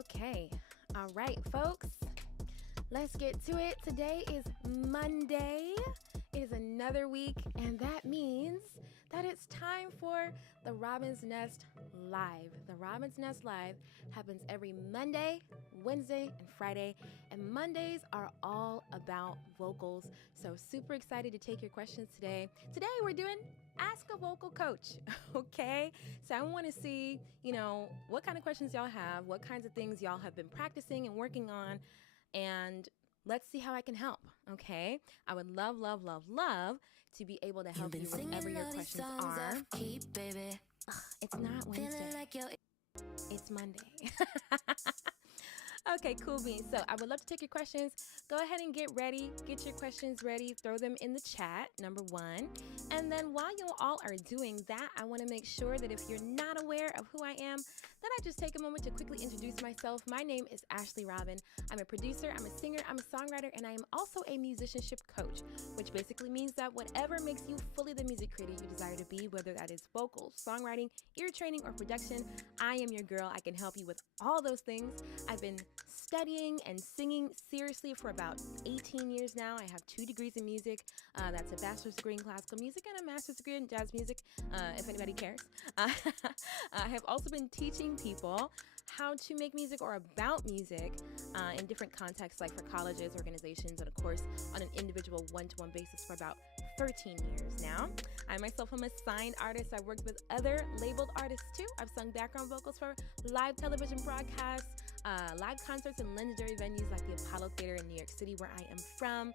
Okay. All right, folks. Let's get to it. Today is Monday. It is another week, and that means that it's time for the Robin's Nest Live. The Robin's Nest Live happens every Monday, Wednesday, and Friday, and Mondays are all about vocals. So super excited to take your questions today. Today we're doing Ask a Vocal Coach, okay? So I want to see, what kind of questions y'all have, what kinds of things y'all have been practicing and working on, and let's see how I can help, okay? I would love to be able to help you with whatever your questions are. It's not Wednesday. It's Monday. Okay, cool beans. So I would love to take your questions. Go ahead and get ready. Get your questions ready. Throw them in the chat, number one. And then while you all are doing that, I want to make sure that if you're not aware of who I am, that I just take a moment to quickly introduce myself. My name is Ashley Robin. I'm a producer, I'm a singer, I'm a songwriter, and I am also a musicianship coach, which basically means that whatever makes you fully the music creator you desire to be, whether that is vocals, songwriting, ear training, or production, I am your girl. I can help you with all those things. I've been studying and singing seriously for about 18 years now. I have 2 degrees in music. That's a bachelor's degree in classical music and a master's degree in jazz music, if anybody cares. I have also been teaching people how to make music or about music in different contexts, like for colleges, organizations, and of course on an individual one-to-one basis for about 13 years now. I myself am a signed artist. I've worked with other labeled artists too. I've sung background vocals for live television broadcasts, live concerts in legendary venues like the Apollo Theater in New York City, where I am from,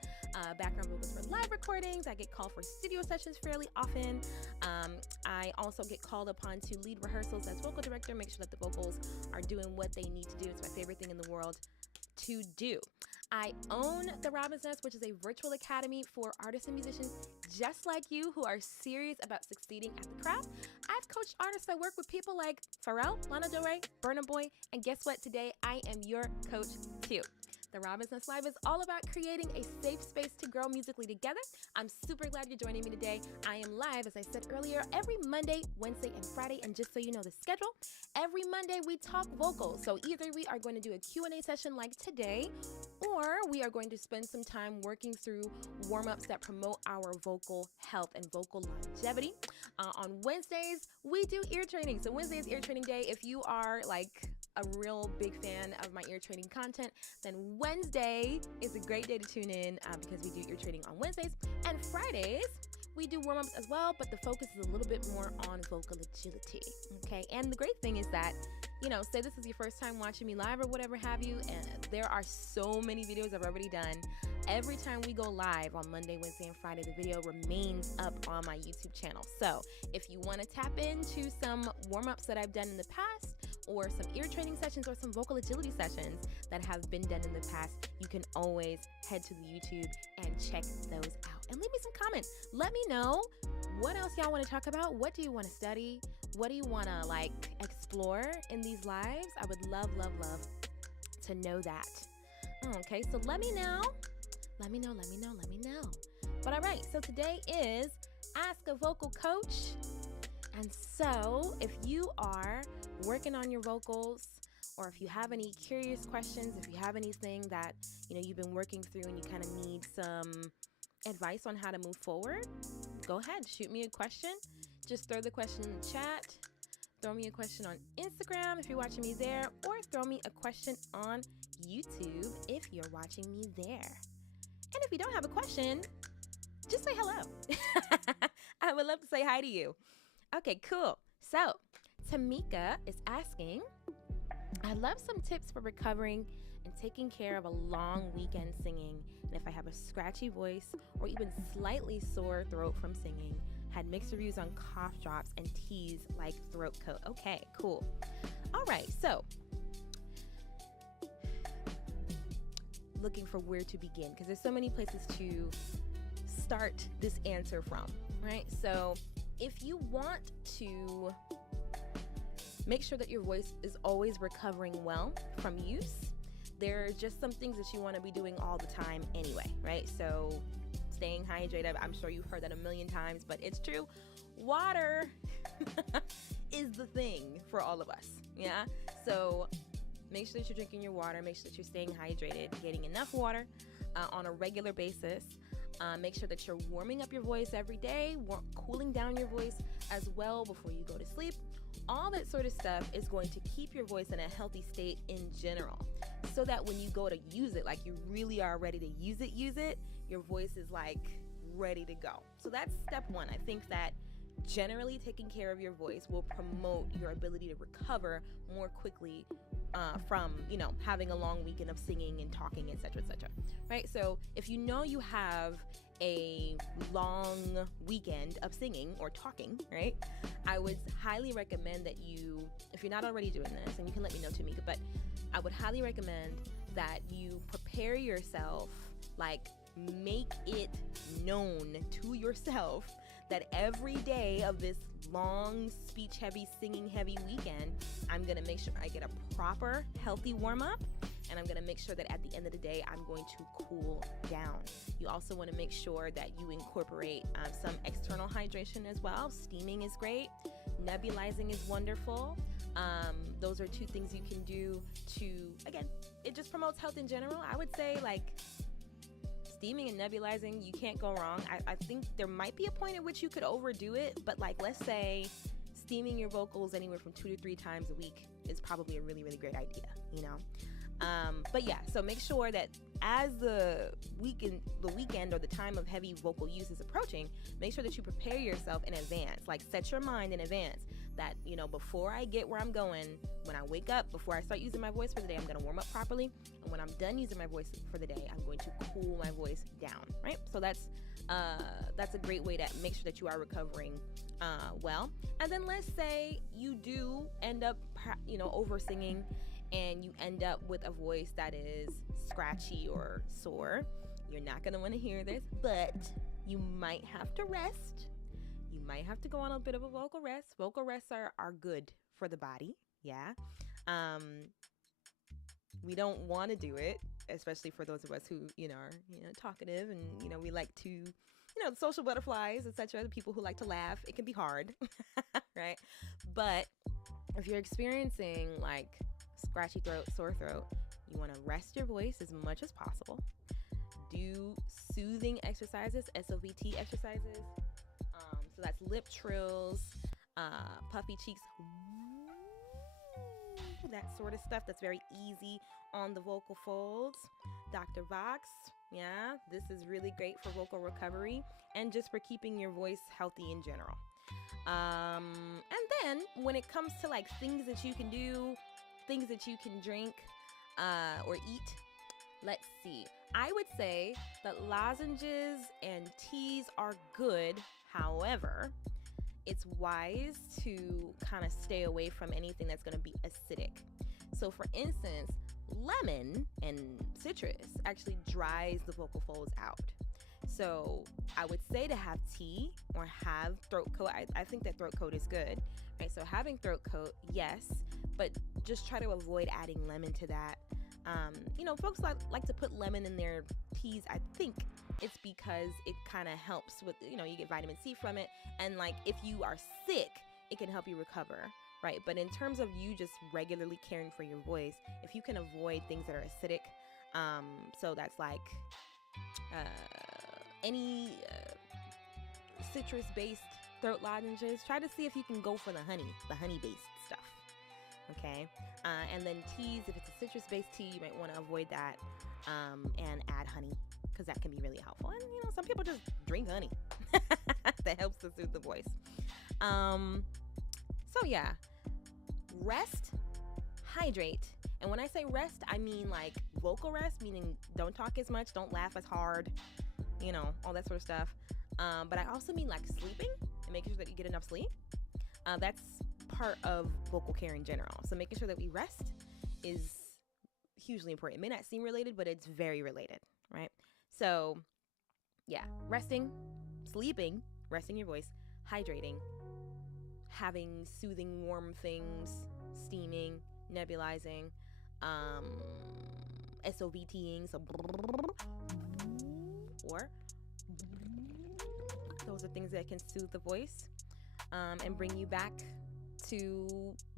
background vocals for live recordings. I get called for studio sessions fairly often. I also get called upon to lead rehearsals as vocal director, make sure that the vocals are doing what they need to do. It's my favorite thing in the world to do. I own the Robin's Nest, which is a virtual academy for artists and musicians just like you who are serious about succeeding at the craft. I've coached artists that work with people like Pharrell, Lana Del Rey, Burna Boy, and guess what? Today I am your coach too. The Robin's Nest Live is all about creating a safe space to grow musically together. I'm super glad you're joining me today. I am live, as I said earlier, every Monday, Wednesday, and Friday. And just so you know the schedule, every Monday we talk vocals. So either we are going to do a Q&A session like today, or we are going to spend some time working through warm-ups that promote our vocal health and vocal longevity. On Wednesdays, we do ear training. So Wednesday is ear training day. If you are like a real big fan of my ear training content, then Wednesday is a great day to tune in because we do ear training on Wednesdays. And Fridays, we do warm-ups as well, but the focus is a little bit more on vocal agility, okay? And the great thing is that, say this is your first time watching me live or whatever have you, and there are so many videos I've already done. Every time we go live on Monday, Wednesday, and Friday, the video remains up on my YouTube channel. So if you want to tap into some warm-ups that I've done in the past, or some ear training sessions, or some vocal agility sessions that have been done in the past, you can always head to the YouTube and check those out. And leave me some comments. Let me know what else y'all want to talk about. What do you want to study? What do you want to explore in these lives? I would love to know that. Okay, so let me know. Let me know. But all right, so today is Ask a Vocal Coach. And so if you are working on your vocals, or if you have any curious questions, if you have anything that you've been working through and you kind of need some advice on how to move forward, go ahead, shoot me a question. Just throw the question in the chat. Throw me a question on Instagram if you're watching me there, or throw me a question on YouTube if you're watching me there. And if you don't have a question, just say hello. I would love to say hi to you. Okay, cool. So Tamika is asking, I'd love some tips for recovering and taking care of a long weekend singing. And if I have a scratchy voice or even slightly sore throat from singing, had mixed reviews on cough drops and teas like throat coat. Okay, cool. All right, so looking for where to begin, because there's so many places to start this answer from, right? So if you want to make sure that your voice is always recovering well from use, there are just some things that you want to be doing all the time anyway, right? So staying hydrated, I'm sure you've heard that a million times, but it's true. Water is the thing for all of us, yeah? So make sure that you're drinking your water, make sure that you're staying hydrated, getting enough water on a regular basis. Make sure that you're warming up your voice every day, cooling down your voice as well before you go to sleep. All that sort of stuff is going to keep your voice in a healthy state in general, so that when you go to use it, like you really are ready to use it, your voice is like ready to go. So that's step one. I think that generally taking care of your voice will promote your ability to recover more quickly from, you know, having a long weekend of singing and talking, etc., etc. Right? So if you know you have a long weekend of singing or talking, right, I would highly recommend that you, if you're not already doing this, and you can let me know, Tamika, but I would highly recommend that you prepare yourself, like make it known to yourself that every day of this long speech heavy, singing heavy weekend, I'm going to make sure I get a proper healthy warm up, and I'm going to make sure that at the end of the day, I'm going to cool down. You also want to make sure that you incorporate some external hydration as well. Steaming is great. Nebulizing is wonderful. Those are two things you can do to, again, it just promotes health in general. I would say, like, steaming and nebulizing, you can't go wrong. I think there might be a point at which you could overdo it, but like, let's say steaming your vocals anywhere from 2 to 3 times a week is probably a really, really great idea, you know? But yeah, so make sure that as the weekend or the time of heavy vocal use is approaching, make sure that you prepare yourself in advance. Like, set your mind in advance that, you know, before I get where I'm going, when I wake up, before I start using my voice for the day, I'm going to warm up properly. And when I'm done using my voice for the day, I'm going to cool my voice down, right? So that's a great way to make sure that you are recovering well. And then let's say you do end up, you know, over singing, and you end up with a voice that is scratchy or sore. You're not going to want to hear this, but you might have to rest. You might have to go on a bit of a vocal rest. Vocal rests are good for the body. Yeah. We don't want to do it, especially for those of us who, you know, are, you know, talkative, and, you know, we like to, you know, social butterflies, etc. The people who like to laugh. It can be hard, right? But if you're experiencing like scratchy throat, sore throat, you want to rest your voice as much as possible. Do soothing exercises, SOVT exercises. So that's lip trills, puffy cheeks, that sort of stuff that's very easy on the vocal folds. Dr. Vox, yeah, this is really great for vocal recovery and just for keeping your voice healthy in general. And then when it comes to like things that you can do, things that you can drink or eat, let's see. I would say that lozenges and teas are good. However, it's wise to kind of stay away from anything that's going to be acidic. So for instance, lemon and citrus actually dries the vocal folds out. So I would say to have tea or have throat coat. I think that throat coat is good, right? So having throat coat, yes, but just try to avoid adding lemon to that. You know, folks like to put lemon in their teas. I think it's because it kind of helps with, you know, you get vitamin C from it. And like, if you are sick, it can help you recover, right? But in terms of you just regularly caring for your voice, if you can avoid things that are acidic, so that's like any citrus-based throat lozenges, try to see if you can go for the honey-based stuff. Okay, and then teas, if it's a citrus-based tea, you might want to avoid that and add honey, because that can be really helpful. And, you know, some people just drink honey. That helps to soothe the voice. So yeah, rest, hydrate. And when I say rest, I mean like vocal rest, meaning don't talk as much, don't laugh as hard, you know, all that sort of stuff. But I also mean like sleeping and making sure that you get enough sleep. That's part of vocal care in general. So making sure that we rest is hugely important. It may not seem related, but it's very related, right? So yeah, resting, sleeping, resting your voice, hydrating, having soothing warm things, steaming, nebulizing, SOVTing, so or those are things that can soothe the voice and bring you back to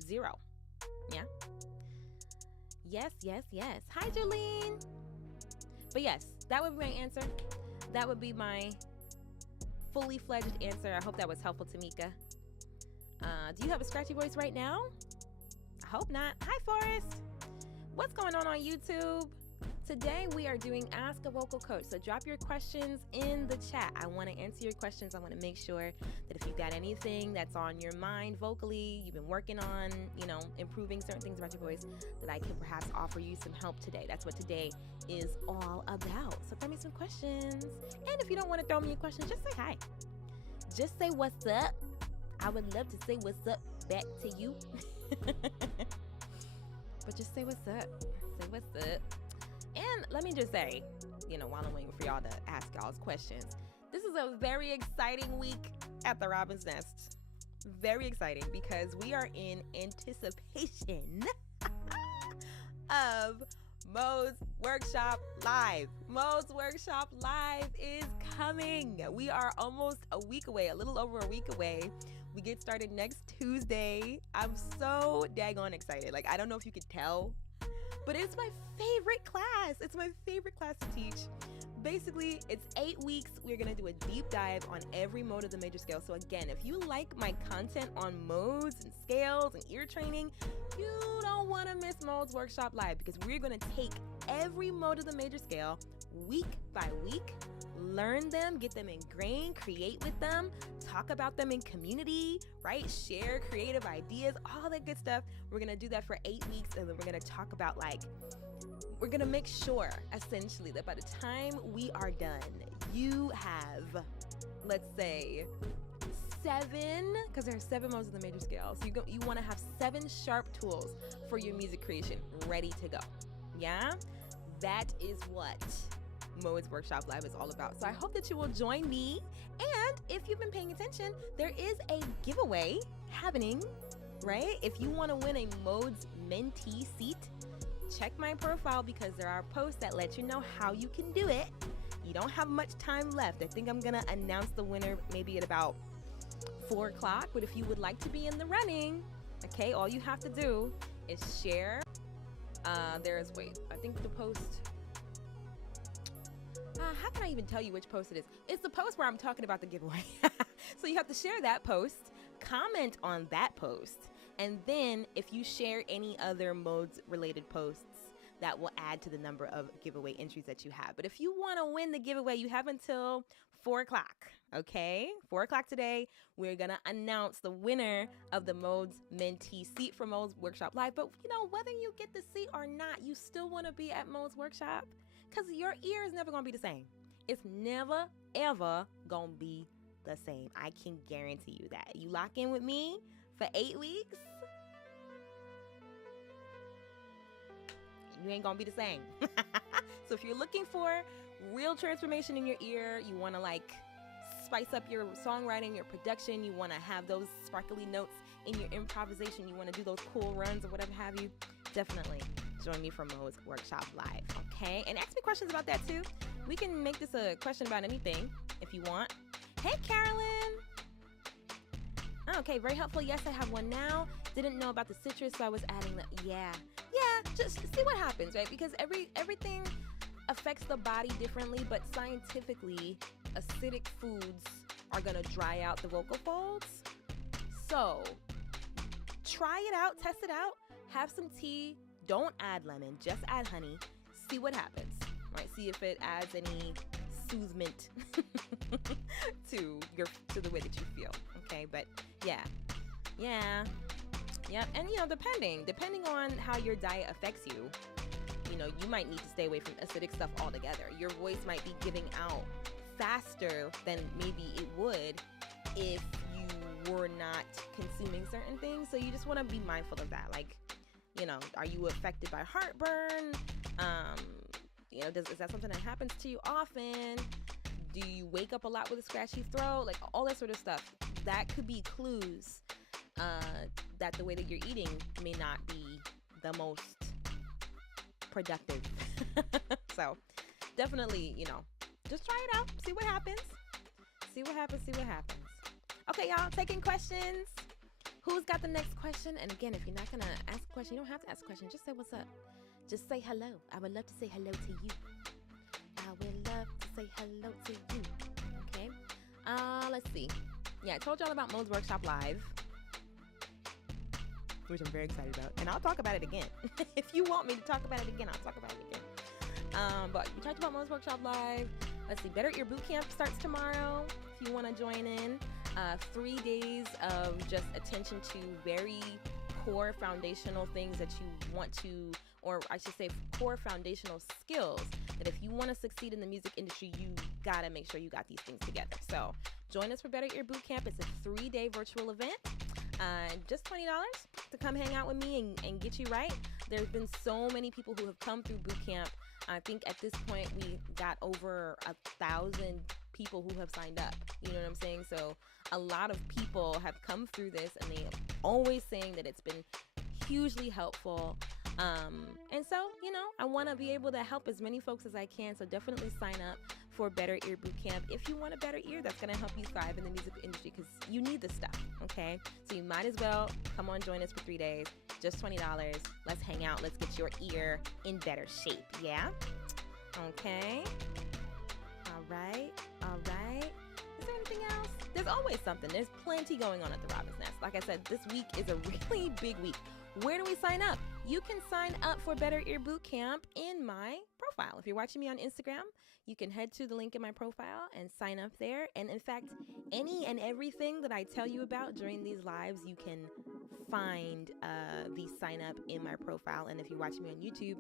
0. Yeah. Yes, yes, yes. Hi, Jolene. But yes, that would be my answer. That would be my fully fledged answer. I hope that was helpful, Tamika. Do you have a scratchy voice right now? I hope not. Hi, Forrest. What's going on YouTube? Today we are doing Ask a Vocal Coach. So drop your questions in the chat. I want to answer your questions. I want to make sure that if you've got anything that's on your mind vocally, you've been working on, improving certain things about your voice, that I can perhaps offer you some help today. That's what today is all about. So throw me some questions. And if you don't want to throw me a question, just say hi. Just say what's up. I would love to say what's up back to you. But just say what's up. Say what's up. And let me just say, while I'm waiting for y'all to ask y'all's questions, this is a very exciting week at the Robin's Nest. Very exciting because we are in anticipation of Mo's Workshop Live. Mo's Workshop Live is coming. We are almost a week away, a little over a week away. We get started next Tuesday. I'm so daggone excited. I don't know if you could tell, but it's my favorite class. It's my favorite class to teach. Basically, it's 8 weeks. We're going to do a deep dive on every mode of the major scale. So again, if you like my content on modes and scales and ear training, you don't want to miss Mo's Workshop Live, because we're going to take every mode of the major scale week by week, learn them, get them ingrained, create with them, talk about them in community, right? Share creative ideas, all that good stuff. We're going to do that for 8 weeks, and then we're going to talk about we're going to make sure essentially that by the time we are done, you have, let's say, 7, because there are 7 modes of the major scale. So you want to have 7 sharp tools for your music creation ready to go. Yeah? That is what Mo's Workshop Live is all about. So I hope that you will join me. And if you've been paying attention, there is a giveaway happening, right? If you want to win a Mo's mentee seat, check my profile, because there are posts that let you know how you can do it. You don't have much time left. I think I'm going to announce the winner maybe at about 4 o'clock. But if you would like to be in the running, okay, all you have to do is share. I think the post, how can I even tell you which post it is? It's the post where I'm talking about the giveaway. So you have to share that post, comment on that post, and then if you share any other modes related posts, that will add to the number of giveaway entries that you have. But if you want to win the giveaway, you have until 4 o'clock, okay? 4 o'clock today, we're going to announce the winner of the Mo's mentee seat for Mo's Workshop Live. But, whether you get the seat or not, you still want to be at Mo's Workshop, because your ear is never going to be the same. It's never, ever going to be the same. I can guarantee you that. You lock in with me for 8 weeks, you ain't gonna be the same. So if you're looking for real transformation in your ear, you want to spice up your songwriting, your production, you want to have those sparkly notes in your improvisation, you want to do those cool runs or whatever have you, definitely join me for Mo's Workshop Live, okay? And ask me questions about that too. We can make this a question about anything if you want. Hey, Carolyn. Okay, very helpful. Yes, I have one now. Didn't know about the citrus, so I was adding the, yeah, just see what happens, right? Because everything affects the body differently, but scientifically, acidic foods are gonna dry out the vocal folds. So try it out, test it out, have some tea, don't add lemon, just add honey, see what happens, right? See if it adds any soothment to the way that you feel, okay? But yeah, and depending on how your diet affects you, you might need to stay away from acidic stuff altogether. Your voice might be giving out faster than maybe it would if you were not consuming certain things. So you just want to be mindful of that. Are you affected by heartburn? Is that something that happens to you often? Do you wake up a lot with a scratchy throat? All that sort of stuff. That could be clues that the way that you're eating may not be the most productive. So definitely, just try it out. See what happens. Okay, y'all, taking questions. Who's got the next question? And again, if you're not going to ask a question, you don't have to ask a question. Just say what's up. Just say hello. I would love to say hello to you. I would love to say hello to you. Okay. Let's see. Yeah, I told y'all about Mode's Workshop Live, which I'm very excited about. And I'll talk about it again. If you want me to talk about it again, I'll talk about it again. But we talked about Mode's Workshop Live. Let's see. Better Ear Bootcamp starts tomorrow if you want to join in. 3 days of just attention to very core foundational things that you want to, or I should say core foundational skills that if you want to succeed in the music industry, you got to make sure you got these things together. So join us for Better Ear Bootcamp. It's a 3-day virtual event. Just $20 to come hang out with me and get you right. There's been so many people who have come through bootcamp. I think at this point we got over 1,000 people who have signed up. You know what I'm saying? So a lot of people have come through this, and they are always saying that it's been hugely helpful. And so, you know, I want to be able to help as many folks as I can. So definitely sign up for Better Ear Bootcamp if you want a better ear that's going to help you thrive in the music industry, because you need this stuff, okay? So you might as well come on, join us for 3 days, just $20. Let's hang out. Let's get your ear in better shape, yeah? Okay. All right. All right. Is there anything else? There's always something. There's plenty going on at the Robin's Nest. Like I said, this week is a really big week. Where do we sign up? You can sign up for Better Ear Bootcamp in my profile. If you're watching me on Instagram, you can head to the link in my profile and sign up there. And in fact, any and everything that I tell you about during these lives, you can find the sign up in my profile. And if you're watching me on YouTube,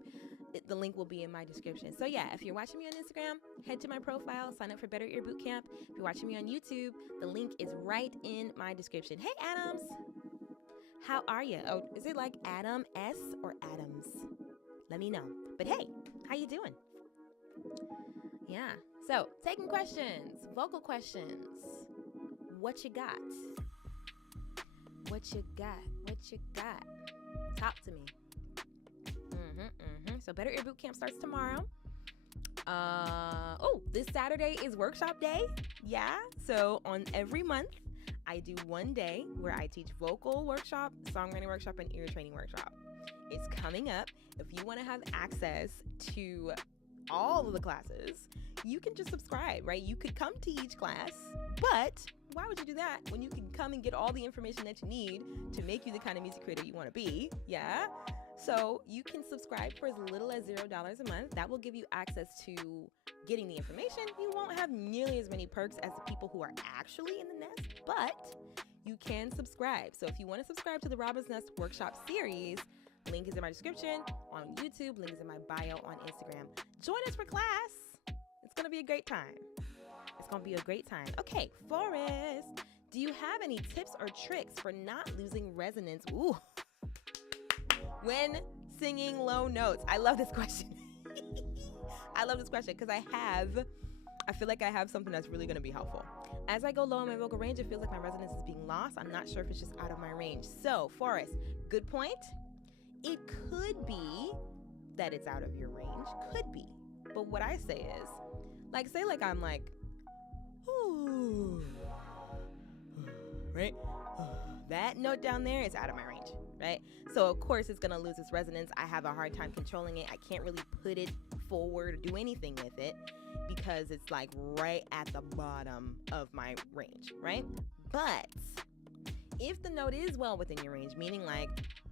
the link will be in my description. So yeah, if you're watching me on Instagram, head to my profile, sign up for Better Ear Bootcamp. If you're watching me on YouTube, the link is right in my description. Hey, Adams. How are you? Oh, is it like Adam S or Adams? Let me know. But hey, how you doing? Yeah. So, taking questions, vocal questions. What you got? What you got? What you got? Talk to me. So, Better Ear Bootcamp starts tomorrow. This Saturday is workshop day. Yeah. So, on every month, I do one day where I teach vocal workshop, songwriting workshop, and ear training workshop. It's coming up. If you want to have access to all of the classes, you can just subscribe, right? You could come to each class, but why would you do that when you can come and get all the information that you need to make you the kind of music creator you want to be? Yeah. So you can subscribe for as little as $0 a month. That will give you access to getting the information. You won't have nearly as many perks as the people who are actually in the nest, but you can subscribe. So if you want to subscribe to the Robin's Nest Workshop Series, link is in my description on YouTube, link is in my bio on Instagram. Join us for class. It's going to be a great time. It's going to be a great time. Okay, Forrest, do you have any tips or tricks for not losing resonance? Ooh. When singing low notes. I love this question. I love this question because I feel like I have something that's really going to be helpful. As I go low in my vocal range, it feels like my resonance is being lost. I'm not sure if it's just out of my range. So, Forrest, good point. It could be that it's out of your range. Could be. But what I say is, say I'm like, ooh, right? That note down there is out of my range, right? So, of course, it's going to lose its resonance. I have a hard time controlling it. I can't really put it forward or do anything with it because it's like right at the bottom of my range, right? But if the note is well within your range, meaning like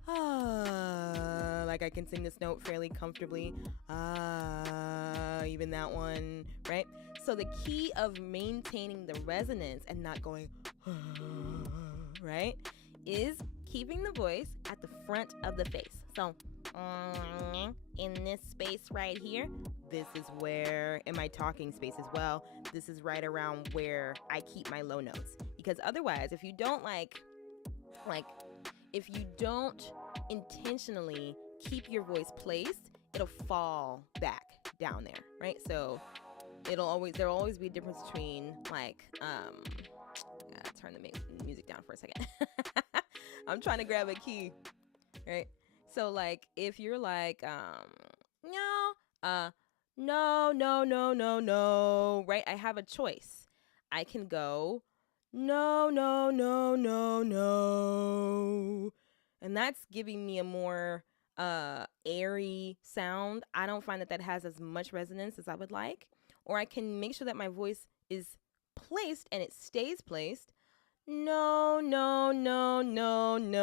I can sing this note fairly comfortably, even that one, right? So the key of maintaining the resonance and not going, right, is keeping the voice at the front of the face. So in this space right here, this is where, in my talking space as well, this is right around where I keep my low notes. Because otherwise, if you don't if you don't intentionally keep your voice placed, it'll fall back down there, right? So there'll always be a difference between turn the music down for a second. I'm trying to grab a key, right? So if you're no, right? I have a choice. I can go no, and that's giving me a more airy sound, I don't find that has as much resonance as I would like. Or I can make sure that my voice is placed and it stays placed. No, no, no, no, no.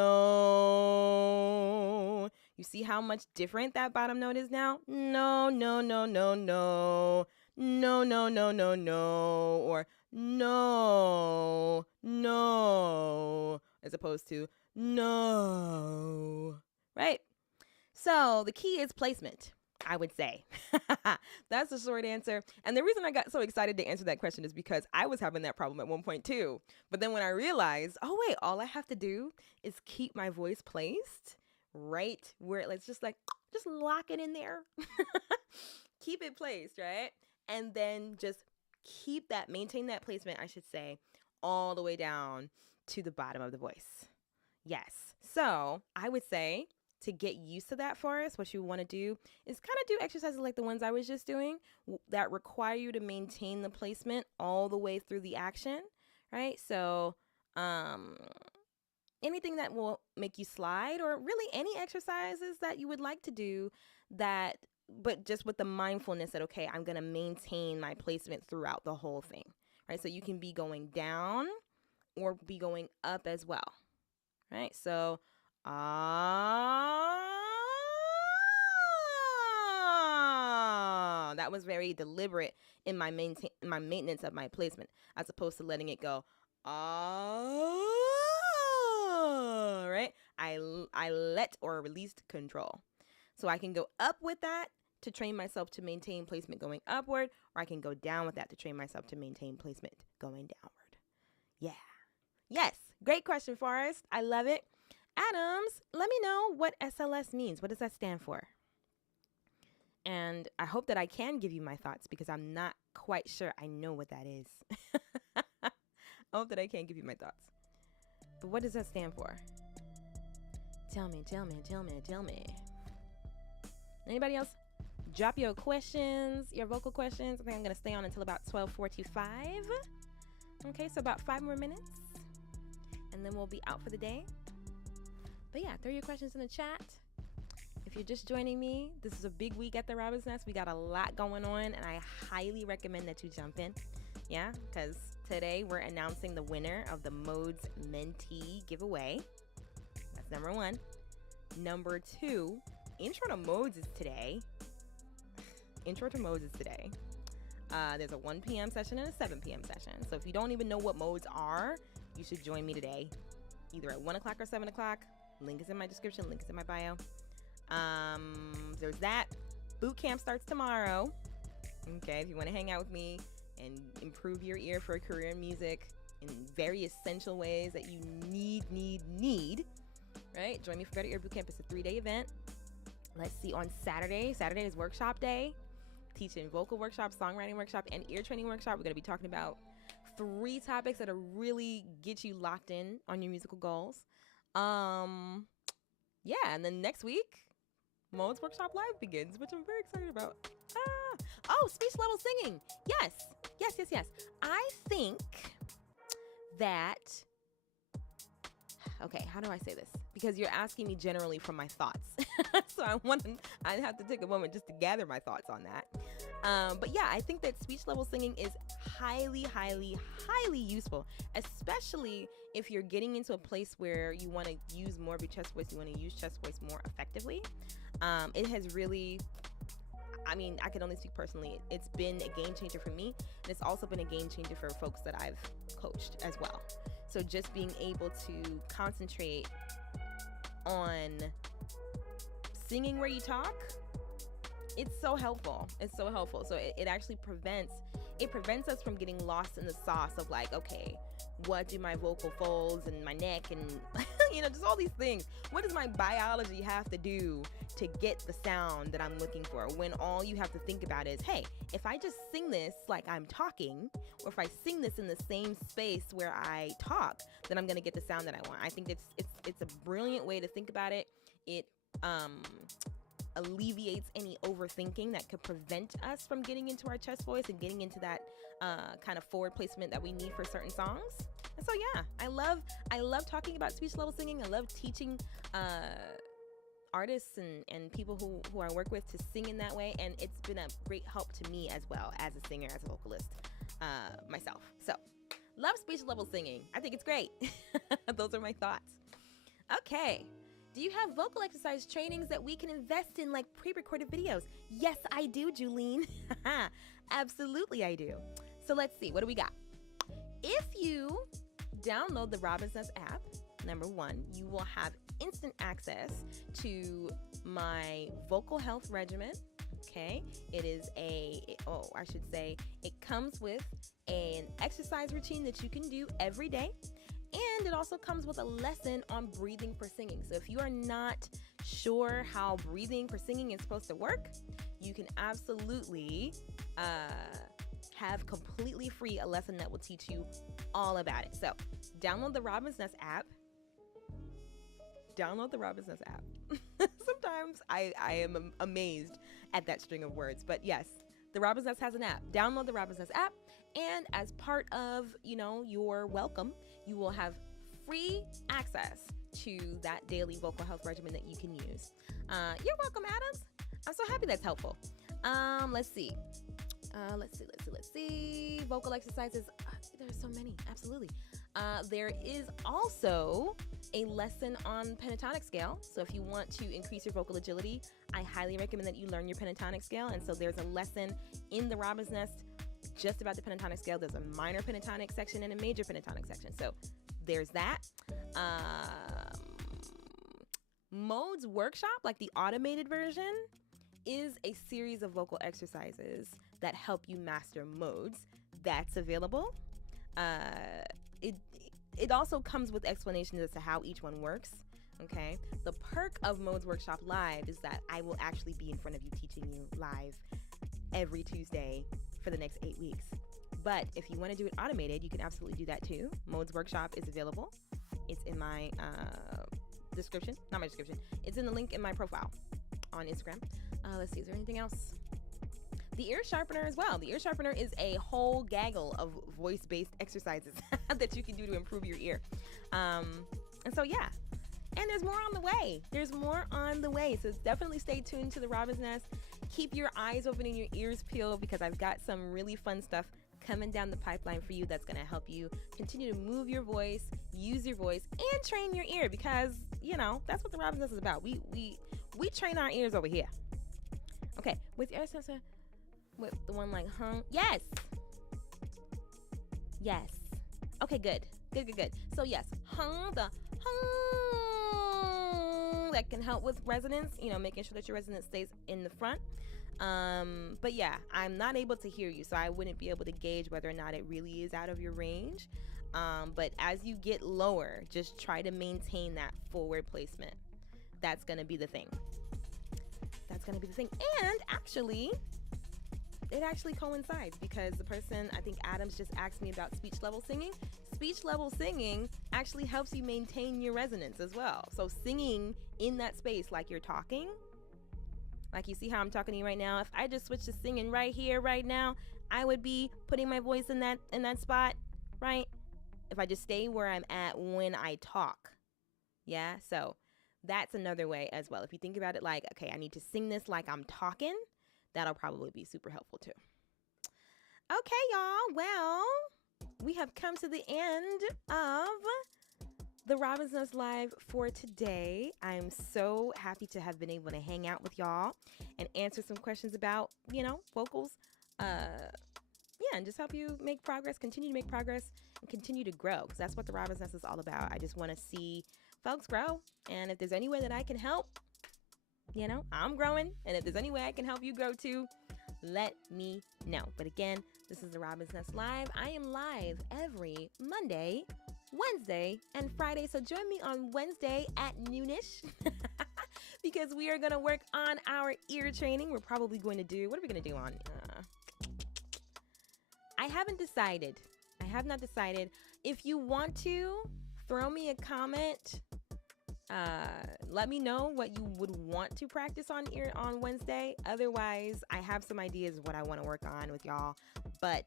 You see how much different that bottom note is now? No, no, no, no, no. No, no, no, no, no. Or no, no. As opposed to no. Right? So the key is placement, I would say. That's the short answer. And the reason I got so excited to answer that question is because I was having that problem at one point too. But then when I realized, oh wait, all I have to do is keep my voice placed right where let's just lock it in there. Keep it placed, right? And then just maintain that placement, I should say, all the way down to the bottom of the voice. Yes. So I would say, to get used to that, Forrest, what you want to do is kind of do exercises like the ones I was just doing that require you to maintain the placement all the way through the action, right? So anything that will make you slide, or really any exercises that you would like to do that, but just with the mindfulness that, okay, I'm going to maintain my placement throughout the whole thing, right? So you can be going down or be going up as well, right? So that was very deliberate in my maintenance of my placement, as opposed to letting it go. Right? I let or released control. So I can go up with that to train myself to maintain placement going upward, or I can go down with that to train myself to maintain placement going downward. Yeah. Yes. Great question, Forrest. I love it. Adams, let me know what SLS means. What does that stand for? And I hope that I can give you my thoughts, because I'm not quite sure I know what that is. I hope that I can give you my thoughts. But what does that stand for? Tell me, tell me, tell me, tell me. Anybody else? Drop your questions, your vocal questions. I think I'm going to stay on until about 12:45. Okay, so about 5 more minutes. And then we'll be out for the day. But yeah, throw your questions in the chat. If you're just joining me, this is a big week at the Robin's Nest. We got a lot going on, and I highly recommend that you jump in. Yeah, because today we're announcing the winner of the Modes Mentee giveaway. That's number 1. Number 2, Intro to Modes is today. Intro to Modes is today. There's a 1 p.m. session and a 7 p.m. session. So if you don't even know what modes are, you should join me today, either at 1 o'clock or 7 o'clock. Link is in my description. Link is in my bio. There's that. Boot camp starts tomorrow. Okay, if you want to hang out with me and improve your ear for a career in music in very essential ways that you need, right? Join me for Better Ear Boot Camp. It's a 3-day event. Let's see, on Saturday. Saturday is workshop day. Teaching vocal workshop, songwriting workshop, and ear training workshop. We're going to be talking about 3 topics that'll really get you locked in on your musical goals. Yeah, and then next week, Modes Workshop Live begins, which I'm very excited about. Oh, speech level singing. Yes. I think that, okay, how do I say this? Because you're asking me generally from my thoughts. So I have to take a moment just to gather my thoughts on that. But yeah, I think that speech level singing is highly, highly, highly useful, especially if you're getting into a place where you want to use more of your chest voice, you want to use chest voice more effectively. It has really, I mean, I can only speak personally. It's been a game changer for me, and it's also been a game changer for folks that I've coached as well. So just being able to concentrate on singing where you talk, it's so helpful. It's so helpful. So it actually prevents us from getting lost in the sauce of like, okay, what do my vocal folds and my neck and just all these things. What does my biology have to do to get the sound that I'm looking for, when all you have to think about is, hey, if I just sing this like I'm talking, or if I sing this in the same space where I talk, then I'm going to get the sound that I want. I think it's a brilliant way to think about it. It alleviates any overthinking that could prevent us from getting into our chest voice and getting into that kind of forward placement that we need for certain songs. And so yeah, I love talking about speech level singing. I love teaching artists and people who I work with to sing in that way, and it's been a great help to me as well as a singer, as a vocalist myself. So, love speech level singing. I think it's great. Those are my thoughts. Okay. Do you have vocal exercise trainings that we can invest in, like pre-recorded videos? Yes, I do, Julene. Absolutely, I do. So let's see. What do we got? If you download the Robin's Nest app, number one, you will have instant access to my vocal health regimen. Okay, it is it comes with an exercise routine that you can do every day. And it also comes with a lesson on breathing for singing. So if you are not sure how breathing for singing is supposed to work, you can absolutely have completely free a lesson that will teach you all about it. So download the Robin's Nest app. Download the Robin's Nest app. Sometimes I am amazed at that string of words. But yes, the Robin's Nest has an app. Download the Robin's Nest app. And as part of, your welcome, you will have free access to that daily vocal health regimen that you can use. You're welcome, Adams. I'm so happy that's helpful. Let's see. Vocal exercises. There are so many. Absolutely. There is also a lesson on pentatonic scale. So if you want to increase your vocal agility, I highly recommend that you learn your pentatonic scale. And so there's a lesson in the Robin's Nest just about the pentatonic scale. There's a minor pentatonic section and a major pentatonic section. So there's that. Modes Workshop, like the automated version, is a series of vocal exercises that help you master modes. That's available. It also comes with explanations as to how each one works. Okay. The perk of Modes Workshop Live is that I will actually be in front of you teaching you live every Tuesday for the next 8 weeks. But if you want to do it automated, you can absolutely do that too. Modes Workshop is available. It's in my description. Not my description. It's in the link in my profile on Instagram. Let's see. Is there anything else? The ear sharpener as well. The ear sharpener is a whole gaggle of voice-based exercises that you can do to improve your ear. And so, yeah. And there's more on the way. There's more on the way. So definitely stay tuned to the Robin's Nest. Keep your eyes open and your ears peeled, because I've got some really fun stuff coming down the pipeline for you that's going to help you continue to move your voice, use your voice, and train your ear, because, that's what the Robin's Nest is about. We train our ears over here. Okay, with your sensor, with the one like hung. Yes. Okay, good. So yes, the that can help with resonance, making sure that your resonance stays in the front. But yeah, I'm not able to hear you, so I wouldn't be able to gauge whether or not it really is out of your range. But as you get lower, just try to maintain that forward placement. That's going to be the thing. And actually, it actually coincides, because the person, I think Adams, just asked me about speech level singing. Speech level singing actually helps you maintain your resonance as well. So singing in that space like you're talking, like you see how I'm talking to you right now, if I just switch to singing right here, right now, I would be putting my voice in that spot, right? If I just stay where I'm at when I talk. Yeah, so that's another way as well. If you think about it like, okay, I need to sing this like I'm talking, that'll probably be super helpful too. Okay, y'all. Well, we have come to the end of the Robin's Nest Live for today. I'm so happy to have been able to hang out with y'all and answer some questions about, vocals. And just help you make progress, continue to make progress, and continue to grow, because that's what the Robin's Nest is all about. I just want to see folks grow, and if there's any way that I can help, I'm growing, and if there's any way I can help you grow too, let me know. But again, this is the Robin's Nest Live. I am live every Monday, Wednesday, and Friday, so join me on Wednesday at noonish because we are going to work on our ear training. We're probably going to do, what are we going to do on? I haven't decided. I have not decided. If you want to, throw me a comment. Let me know what you would want to practice on Wednesday. Otherwise, I have some ideas of what I want to work on with y'all, but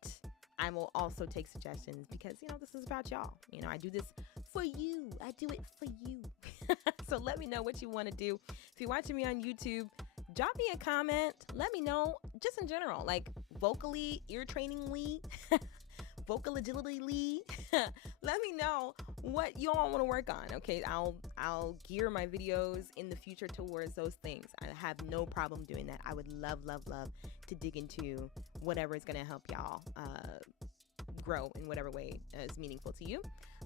I will also take suggestions, because, this is about y'all. I do this for you. I do it for you. So let me know what you want to do. If you're watching me on YouTube, drop me a comment. Let me know just in general, like vocally, ear trainingly, vocal agility. Let me know what you all want to work on. Okay, I'll gear my videos in the future towards those things. I have no problem doing that. I would love to dig into whatever is going to help y'all grow in whatever way is meaningful to you.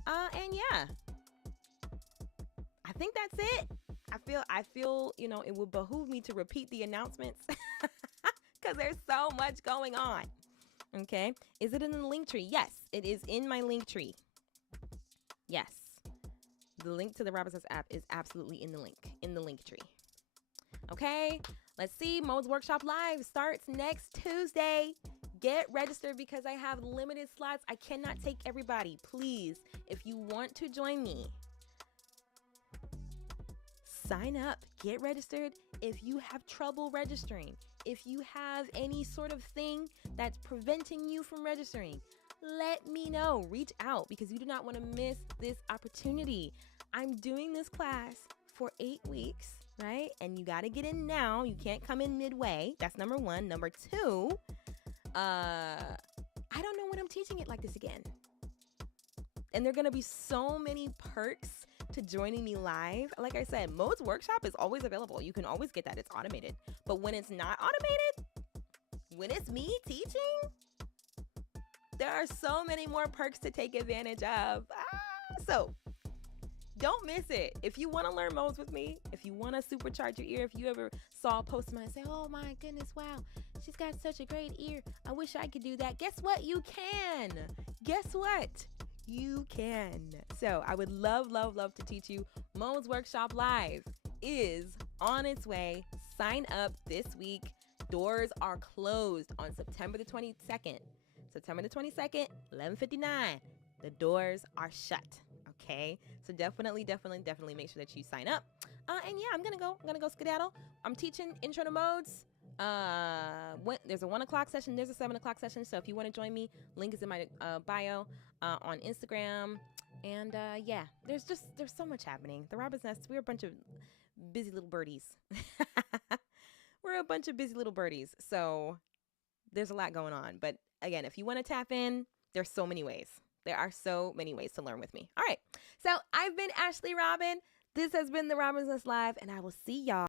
And yeah, I think that's it. I feel, you know, it would behoove me to repeat the announcements because there's so much going on. Okay. Is it in the link tree? Yes, it is in my link tree. Yes. The link to the ROBINSNEST app is absolutely in the link tree. Okay. Let's see. Modes Workshop Live starts next Tuesday. Get registered because I have limited slots. I cannot take everybody. Please, if you want to join me, sign up, get registered. If you have trouble registering, if you have any sort of thing that's preventing you from registering, let me know. Reach out because you do not want to miss this opportunity. I'm doing this class for 8 weeks, right? And you got to get in now. You can't come in midway. That's number one. Number two, I don't know when I'm teaching it like this again. And there are going to be so many perks to joining me live. Like I said, Modes Workshop is always available. You can always get that. It's automated. But when it's not automated, when it's me teaching, there are so many more perks to take advantage of. So don't miss it. If you want to learn modes with me, if you want to supercharge your ear, if you ever saw a post of mine and say, oh my goodness, wow, she's got such a great ear. I wish I could do that. Guess what? You can. Guess what? You can. So I would love to teach you. Modes Workshop Live is on its way. Sign up this week. Doors are closed on September the 22nd. September the 22nd, 11:59. The doors are shut. Okay. So definitely make sure that you sign up. And yeah, I'm gonna go skedaddle. I'm teaching Intro to Modes. There's a 1 o'clock session, there's a 7 o'clock session. So if you want to join me, link is in my bio on Instagram. And yeah, there's so much happening. The ROBINSNEST, we're a bunch of busy little birdies. We're a bunch of busy little birdies. So there's a lot going on. But again, if you want to tap in, there's so many ways. There are so many ways to learn with me. All right. So I've been Ashley Robin. This has been the ROBINSNEST Live, and I will see y'all